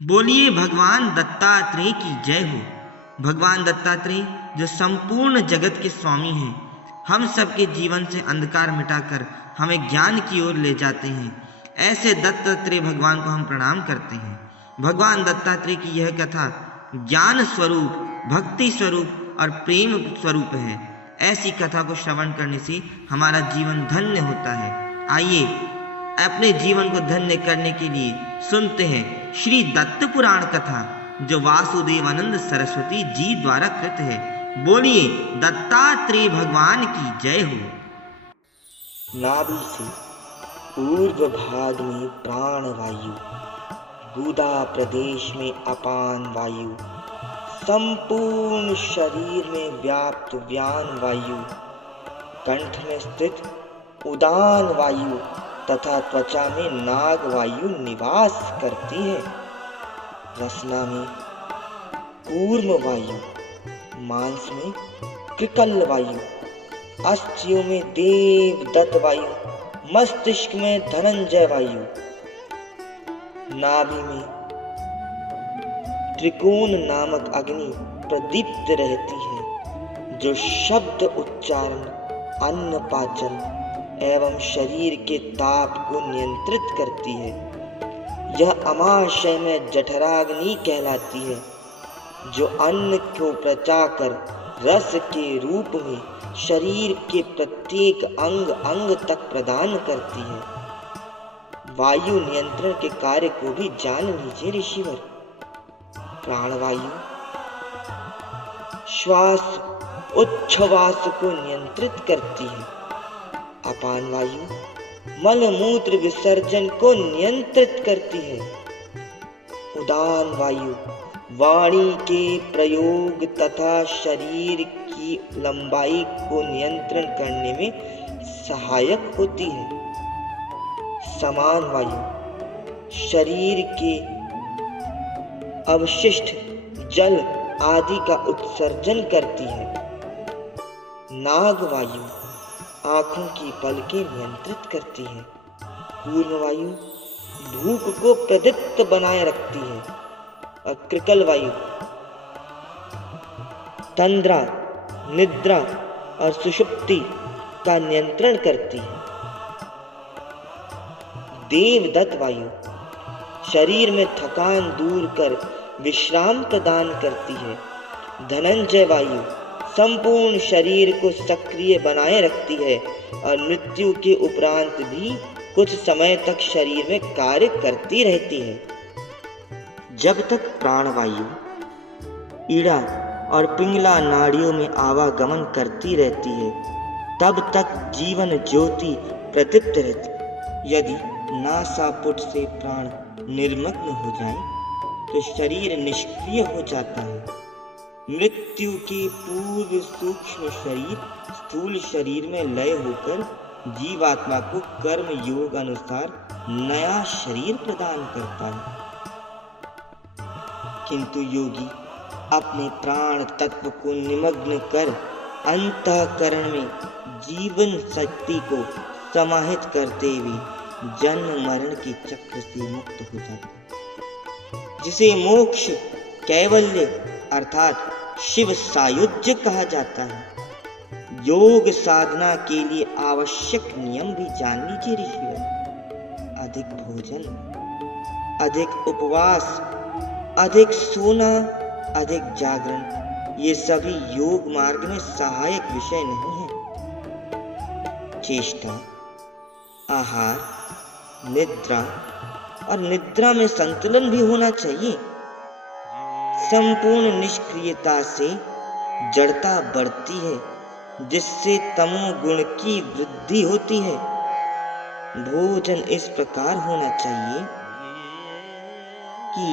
बोलिए भगवान दत्तात्रेय की जय हो। भगवान दत्तात्रेय जो संपूर्ण जगत के स्वामी हैं, हम सबके जीवन से अंधकार मिटाकर हमें ज्ञान की ओर ले जाते हैं, ऐसे दत्तात्रेय भगवान को हम प्रणाम करते हैं। भगवान दत्तात्रेय की यह कथा ज्ञान स्वरूप, भक्ति स्वरूप और प्रेम स्वरूप है। ऐसी कथा को श्रवण करने से हमारा जीवन धन्य होता है। आइए अपने जीवन को धन्य करने के लिए सुनते हैं श्री दत्त पुराण कथा, जो वासुदेवानंद सरस्वती जी द्वारा कृत है। बोलिए दत्तात्रेय भगवान की जय हो। नाभि से पूर्व भाग में प्राण वायु, गुदा प्रदेश में अपान वायु, संपूर्ण शरीर में व्याप्त व्यान वायु, कंठ में स्थित उदान वायु तथा त्वचा में नाग वायु निवास करती है। रसना में कूर्म वायु, मांस में कृकल वायु, अस्थियों में देवदत्त वायु, मस्तिष्क में धनंजय वायु, नाभि में त्रिकोण नामक अग्नि प्रदीप्त रहती है, जो शब्द उच्चारण, अन्न पाचन एवं शरीर के ताप को नियंत्रित करती है। यह अमाशय में जठराग्नि कहलाती है, जो अन्न को पचाकर रस के रूप में शरीर के प्रत्येक अंग अंग तक प्रदान करती है। वायु नियंत्रण के कार्य को भी जान लीजिए ऋषिवर। प्राणवायु श्वास उच्छ्वास को नियंत्रित करती है। अपान वायु मल मूत्र विसर्जन को नियंत्रित करती है। उदान वायु वाणी के प्रयोग तथा शरीर की लंबाई को नियंत्रण करने में सहायक होती है। समान वायु शरीर के अवशिष्ट जल आदि का उत्सर्जन करती है। नाग वायु आंखों की पलकें नियंत्रित करती है। कूर्म वायु भूख को प्रदीप्त बनाए रखती है। और कृकल वायु तंद्रा, निद्रा और सुषुप्ति का नियंत्रण करती है। देवदत्त वायु शरीर में थकान दूर कर विश्राम प्रदान करती है। धनंजय वायु संपूर्ण शरीर को सक्रिय बनाए रखती है और मृत्यु के उपरांत भी कुछ समय तक शरीर में कार्य करती रहती है। जब तक प्राणवायु ईड़ा और पिंगला नाड़ियों में आवागमन करती रहती है, तब तक जीवन ज्योति प्रदीप्त रहती। यदि नासापुट से प्राण निर्मग्न हो जाए तो शरीर निष्क्रिय हो जाता है। मृत्यु के पूर्व सूक्ष्म शरीर स्थूल शरीर में लय होकर जीवात्मा को कर्म योग अनुसार नया शरीर प्रदान करता है। किंतु योगी अपने प्राण तत्व को निमग्न कर अंतःकरण में जीवन शक्ति को समाहित करते हुए जन्म मरण के चक्र से मुक्त हो जाता है, जिसे मोक्ष कैवल्य अर्थात शिव सायुज्य कहा जाता है। योग साधना के लिए आवश्यक नियम भी जान लीजिए ऋषिवर। अधिक भोजन, अधिक उपवास, अधिक सोना, अधिक जागरण, ये सभी योग मार्ग में सहायक विषय नहीं है। चेष्टा, आहार, निद्रा और निद्रा में संतुलन भी होना चाहिए। संपूर्ण निष्क्रियता से जड़ता बढ़ती है, जिससे तमोगुण की वृद्धि होती है। भोजन इस प्रकार होना चाहिए कि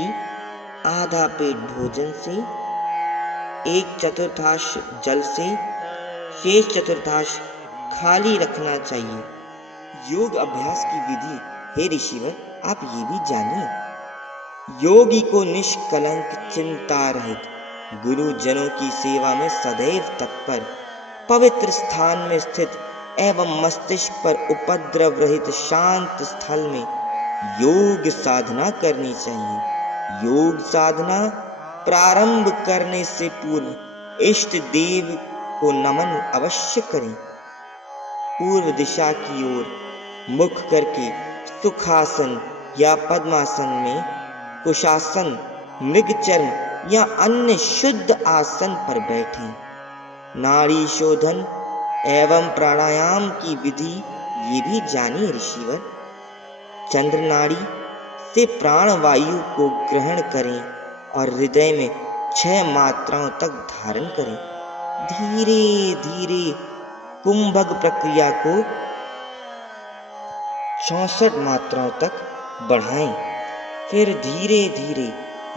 आधा पेट भोजन से, एक चतुर्थांश जल से, शेष चतुर्थांश खाली रखना चाहिए। योग अभ्यास की विधि हे ऋषिवर आप ये भी जानिए। योगी को निष्कलंक चिंता रहित गुरुजनों की सेवा में सदैव तत्पर, पवित्र स्थान में स्थित एवं मस्तिष्क पर उपद्रव रहित शांत स्थल में योग साधना करनी चाहिए। योग साधना प्रारंभ करने से पूर्व इष्ट देव को नमन अवश्य करें। पूर्व दिशा की ओर मुख करके सुखासन या पद्मासन में, कुशासन, मृगचरण या अन्य शुद्ध आसन पर बैठें। नाड़ी शोधन एवं प्राणायाम की विधि ये भी जानिए ऋषिवर। चंद्र नाड़ी से प्राण वायु को ग्रहण करें और हृदय में 6 मात्राओं तक धारण करें। धीरे धीरे कुंभक प्रक्रिया को 64 मात्राओं तक बढ़ाएं। फिर धीरे धीरे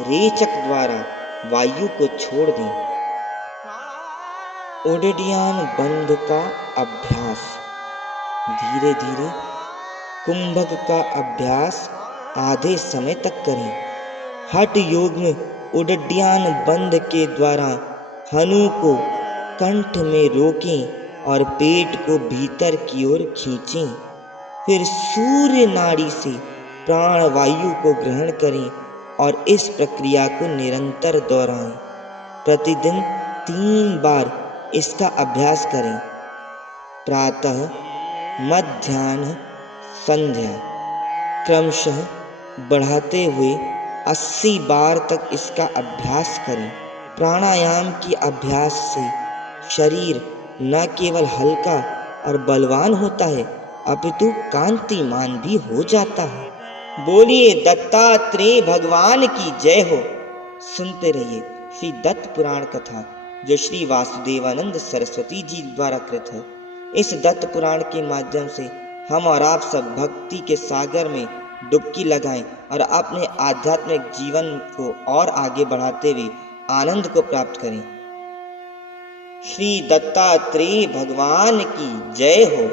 रेचक द्वारा वायु को छोड़ दें। ओडेडियान बंध का अभ्यास। धीरे धीरे कुंभक का अभ्यास आधे समय तक करें। हठ योग में उडड्यान बंध के द्वारा हनु को कंठ में रोकें और पेट को भीतर की ओर खींचें। फिर सूर्य नाड़ी से प्राण वायु को ग्रहण करें और इस प्रक्रिया को निरंतर दोहराएं। प्रतिदिन 3 बार इसका अभ्यास करें। प्रातः, मध्याह्न, संध्या क्रमशः बढ़ाते हुए 80 बार तक इसका अभ्यास करें। प्राणायाम के अभ्यास से शरीर न केवल हल्का और बलवान होता है अपितु कांतिमान भी हो जाता है। बोलिए दत्तात्रेय भगवान की जय हो। सुनते रहिए श्री दत्त पुराण कथा जो श्री वासुदेवानंद सरस्वती जी द्वारा कृत है। इस दत्त पुराण के माध्यम से हम और आप सब भक्ति के सागर में डुबकी लगाएं और अपने आध्यात्मिक जीवन को और आगे बढ़ाते हुए आनंद को प्राप्त करें। श्री दत्तात्रेय भगवान की जय हो।